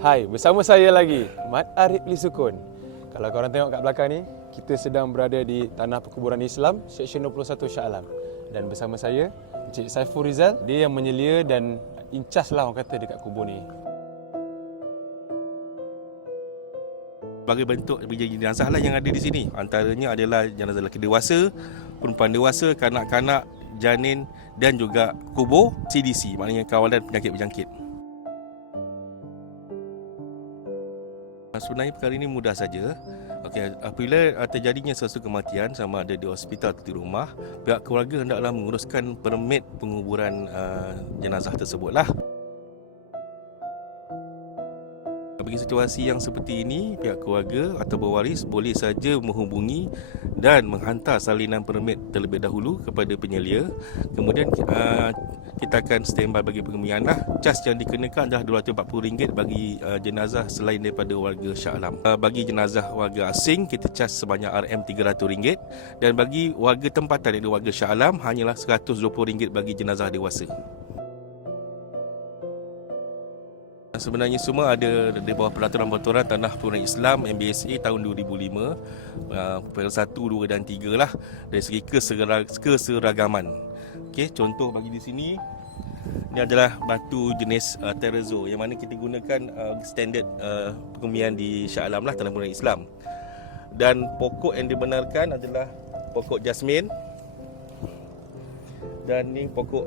Hai, bersama saya lagi, Mat Arif Lisukun. Kalau korang tengok kat belakang ni, kita sedang berada di Tanah Perkuburan Islam, Seksyen 21 Shah Alam. Dan bersama saya, Encik Saiful Rizal, dia yang menyelia dan incas lah orang kata dekat kubur ni. Berbagai bentuk jenazah lah yang ada di sini. Antaranya adalah jenazah lelaki dewasa, perempuan dewasa, kanak-kanak, janin dan juga kubur CDC, maknanya kawalan penyakit berjangkit. Sebenarnya perkara ini mudah saja. Apabila terjadinya sesuatu kematian sama ada di hospital atau di rumah, pihak keluarga hendaklah menguruskan permit penguburan jenazah tersebutlah. Bagi situasi yang seperti ini, pihak keluarga atau pewaris boleh saja menghubungi dan menghantar salinan permit terlebih dahulu kepada penyelia. Kemudian kita akan standby bagi pengemian. Cas yang dikenakan adalah RM240 bagi jenazah selain daripada warga Shah Alam. Bagi jenazah warga asing, kita cas sebanyak RM300 dan bagi warga tempatan iaitu warga Shah Alam hanyalah RM120 bagi jenazah dewasa. Sebenarnya semua ada di bawah peraturan-peraturan Tanah Perkuburan Islam MBSA tahun 2005, Peraturan 1, 2 dan 3 lah, dari segi keseragaman. Okey, contoh bagi di sini, ini adalah batu jenis terrazzo yang mana kita gunakan standard pengumian di Shah Alam lah, Tanah Perkuburan Islam. Dan pokok yang dibenarkan adalah pokok jasmin dan ni pokok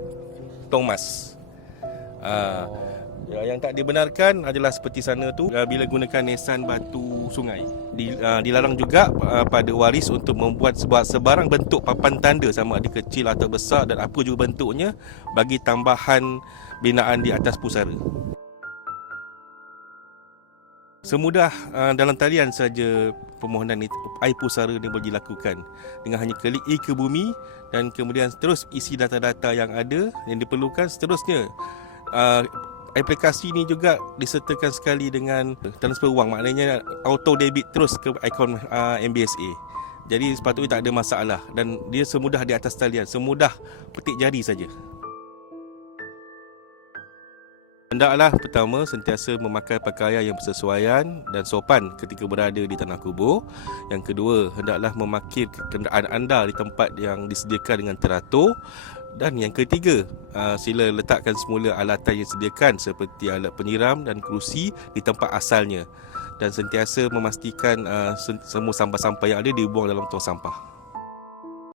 tongmas. Yang tak dibenarkan adalah seperti sana tu, bila gunakan nesan batu sungai. Dilarang juga pada waris untuk membuat sebarang bentuk papan tanda sama ada kecil atau besar dan apa juga bentuknya bagi tambahan binaan di atas pusara. Semudah dalam talian saja permohonan air pusara ini boleh dilakukan dengan hanya klik ke bumi dan kemudian terus isi data-data yang ada yang diperlukan. Seterusnya aplikasi ini juga disertakan sekali dengan transfer wang, maknanya auto debit terus ke akaun MBSA. Jadi sepatutnya tak ada masalah dan dia semudah di atas talian, semudah petik jari saja. Hendaklah pertama sentiasa memakai pakaian yang bersesuaian dan sopan ketika berada di tanah kubur. Yang kedua, hendaklah memarkir kenderaan anda di tempat yang disediakan dengan teratur. Dan yang ketiga, sila letakkan semula alatan yang disediakan seperti alat penyiram dan kerusi di tempat asalnya. Dan sentiasa memastikan semua sampah-sampah yang ada dibuang dalam tong sampah.